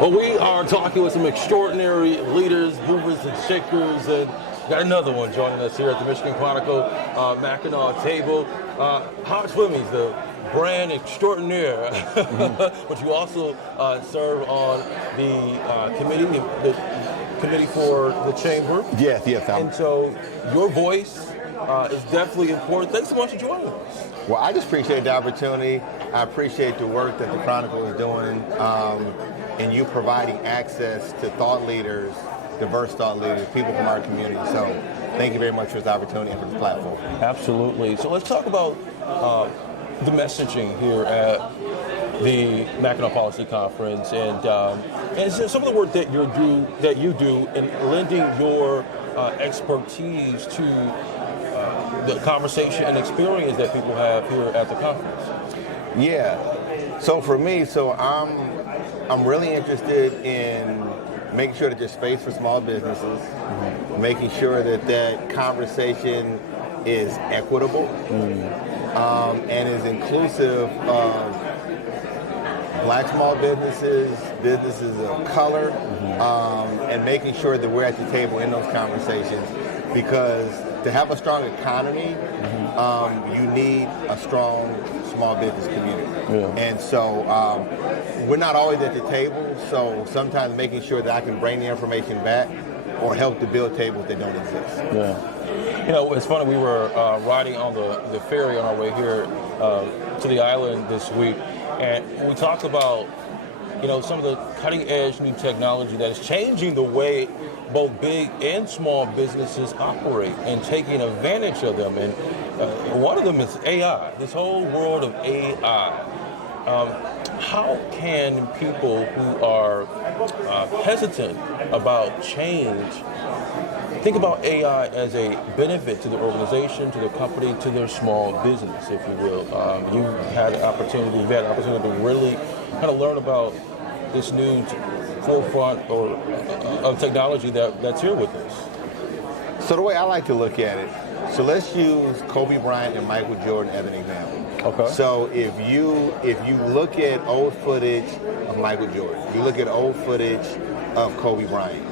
Well, we are talking with some extraordinary leaders, movers and shakers, and got another one joining us here at the Michigan Chronicle Mackinac table. Hajj Flemings, the brand extraordinaire, but you also serve on the committee for the chamber. Yes. And so your voice is definitely important. Thanks so much for joining us. Well, I just appreciate the opportunity. I appreciate the work that the Chronicle is doing, and you providing access to thought leaders, diverse thought leaders, people from our community. So thank you very much for this opportunity and for this platform. Absolutely. So let's talk about the messaging here at the Mackinac Policy Conference, and some of the work that you do in lending your expertise to the conversation and experience that people have here at the conference. Yeah. So for me, I'm really interested in making sure that there's space for small businesses, making sure that conversation is equitable and is inclusive of Black small businesses, businesses of color, and making sure that we're at the table in those conversations, because to have a strong economy, you need a strong small business community. Yeah. And so we're not always at the table, so sometimes making sure that I can bring the information back or help to build tables that don't exist. Yeah. You know, it's funny, we were riding on the ferry on our way here to the island this week, and we talked about, some of the cutting edge new technology that is changing the way both big and small businesses operate and taking advantage of them. And one of them is AI, this whole world of AI. How can people who are hesitant about change think about AI as a benefit to the organization, to the company, to their small business, if you will? You've had an opportunity to really kind of learn about this new forefront of technology that's here with us. So the way I like to look at it, so let's use Kobe Bryant and Michael Jordan as an example. Okay. So if you look at old footage of Michael Jordan, you look at old footage of Kobe Bryant,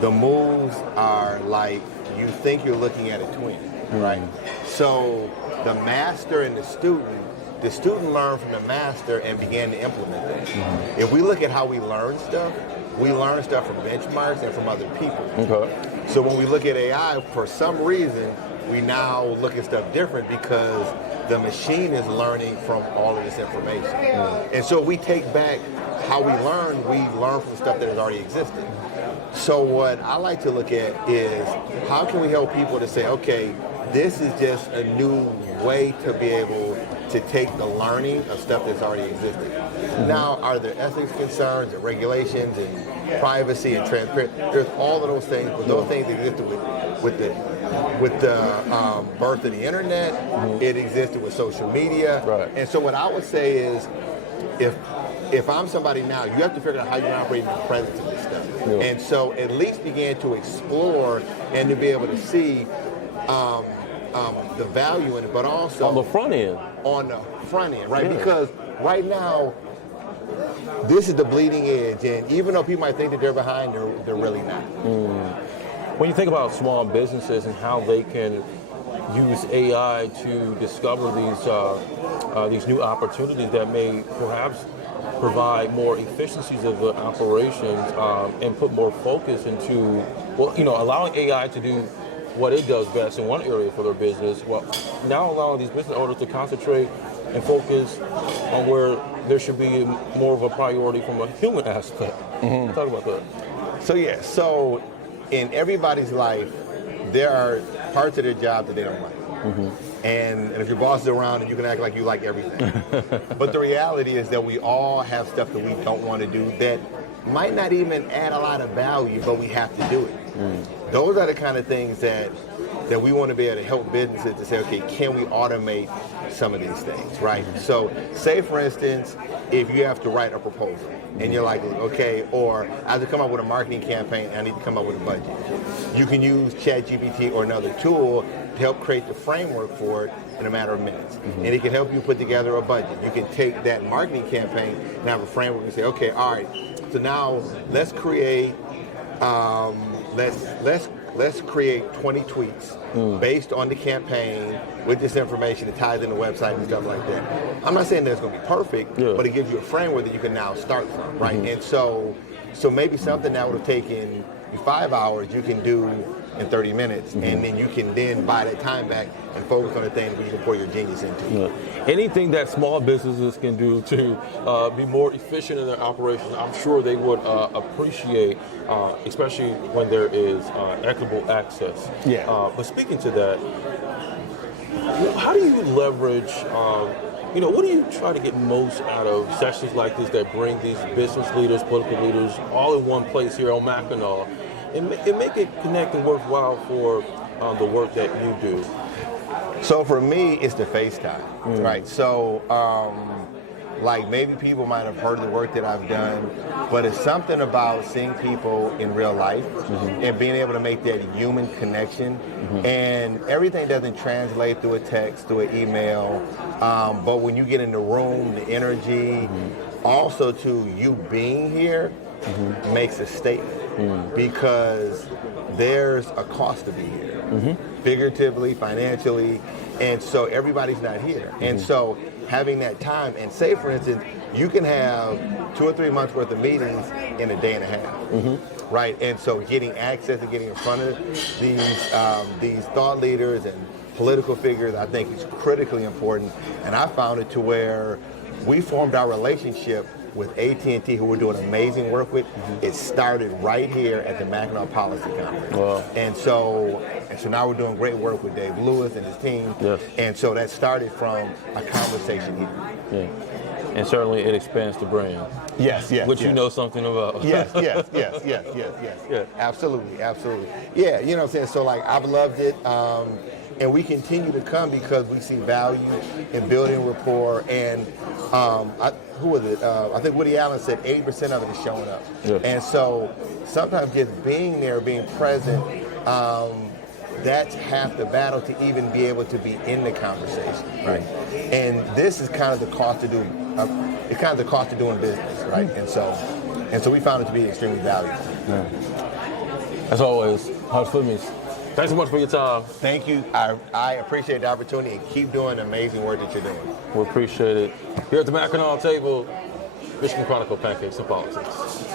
the moves are like you think you're looking at a twin, right? So the master and the student learned from the master and began to implement them. If we look at how we learn stuff from benchmarks and from other people. Okay. So when we look at AI, for some reason, we now look at stuff different because the machine is learning from all of this information. And so we take back how we learn from stuff that has already existed. So what I like to look at is how can we help people to say, okay, this is just a new way to be able to take the learning of stuff that's already existed. Now, are there ethics concerns and regulations and privacy and transparency? There's all of those things, but those things existed with the birth of the internet. It existed with social media. Right. And so what I would say is, if I'm somebody now, you have to figure out how you're operating the presence of this stuff. Yeah. And so at least begin to explore and to be able to see the value in it, but also on the front end. Right? Yeah. Because right now, this is the bleeding edge, and even though people might think that they're behind, they're really not. When you think about small businesses and how they can use AI to discover these new opportunities that may perhaps provide more efficiencies of the operations and put more focus into, allowing AI to do what it does best in one area for their business, well, now allowing these business owners to concentrate and focus on where there should be more of a priority from a human aspect. Talk about that. So in everybody's life, there are parts of their job that they don't like. And if your boss is around, and you can act like you like everything. But the reality is that we all have stuff that we don't want to do that might not even add a lot of value, but we have to do it. Those are the kind of things that we want to be able to help businesses to say, okay, can we automate some of these things, right? So say, for instance, if you have to write a proposal and you're like, okay, or I have to come up with a marketing campaign, I need to come up with a budget. You can use ChatGPT or another tool to help create the framework for it in a matter of minutes. And it can help you put together a budget. You can take that marketing campaign and have a framework and say, okay, all right, now let's create let's create 20 tweets based on the campaign with this information that ties in the website and stuff like that. I'm not saying that it's going to be perfect, but it gives you a framework that you can now start from, right? And so maybe something that would have taken you 5 hours, you can do in 30 minutes, and then you can then buy that time back and focus on the things that you can pour your genius into. Anything that small businesses can do to be more efficient in their operations, I'm sure they would appreciate, especially when there is equitable access. But speaking to that, how do you leverage, what do you try to get most out of sessions like this that bring these business leaders, political leaders, all in one place here on Mackinac, and make it connect and worthwhile for the work that you do? So for me, it's the FaceTime, right? So, like maybe people might have heard of the work that I've done, but it's something about seeing people in real life and being able to make that human connection. And everything doesn't translate through a text, through an email, but when you get in the room, the energy, also to you being here makes a statement because there's a cost to be here, figuratively, financially, and so everybody's not here. And so having that time, and say for instance, you can have 2 or 3 months worth of meetings in a day and a half, right? And so getting access and getting in front of these thought leaders and political figures, I think is critically important. And I found it to where we formed our relationship with AT&T, who we're doing amazing work with. It started right here at the Mackinac Policy Conference. Wow. And so now we're doing great work with Dave Lewis and his team. And so that started from a conversation here. And certainly it expands the brand. Which you know something about. Yes. Absolutely. Yeah, you know what I'm saying? So like, I've loved it. And we continue to come because we see value in building rapport. And who was it? I think Woody Allen said 80% of it is showing up. And so sometimes just being there, being present, that's half the battle to even be able to be in the conversation, right? And this is kind of the cost to do. It's kind of the cost of doing business, right? And so we found it to be extremely valuable. As always, Hajj Flemings, thanks so much for your time. Thank you. I appreciate the opportunity and keep doing the amazing work that you're doing. We appreciate it. Here at the Mackinac table, Michigan Chronicle, Pancakes and Politics.